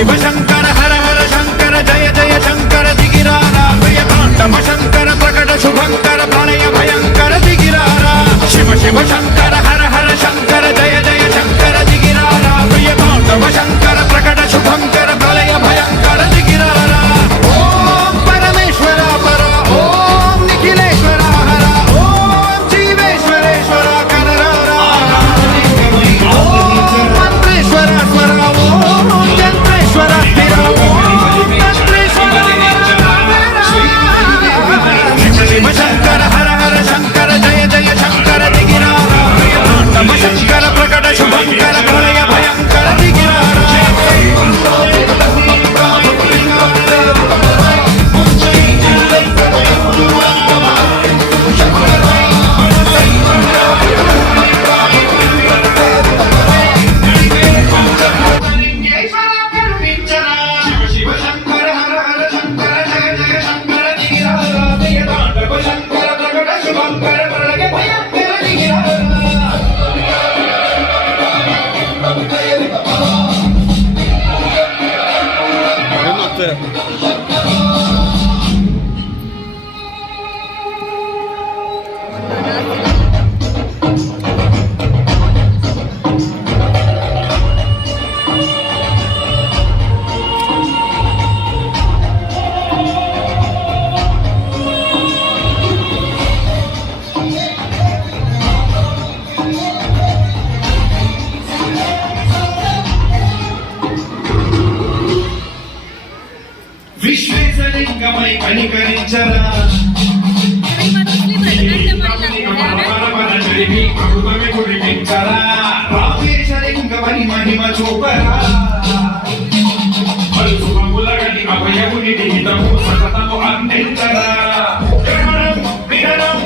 శివ శంకర హర హర శంకర జయ జయ శంకర దిగిరారా ప్రియతాండవ శంకర ప్రకట శుభంకర ప్రళయ భయంకర దిగిరారా శివ శివ శంకర హర హర శంకర జయ జయ శంకర దిగిరారా ప్రియతాండవ శంకర ప్రకట శుభంకర ప్రళయ భయంకర దిగిరారా ఓం పరమేశ్వర పర ఓం నిఖిలేశ్వర హర ఓం జీవేశ్వరేశ్వర కనరారా ఓం మంత్రేశ్వర స్వర ఓం యంత్రేశ్వర స్థిర ఓం తంత్రేశ్వర శివ శంకర హర హర శంకర జయ జయ శంకర దిగిరారా ప్రియతాండవ శంకర ప్రకట శుభంకర ప్రళయ భయంకర దిగిరారా శివ శంకర హర హర శంకర జయ జయ శంకర దిగిరారా ప్రియతాండవ శంకర ప్రకట శుభంకర ప్రళయ భయంకర దిగిరారా విశ్వేశలింగమై కనికరించరా రామేశలింగమై మహిమ చూపరా శుభములగని అభయముని హితము సతతము అందించరా విహరం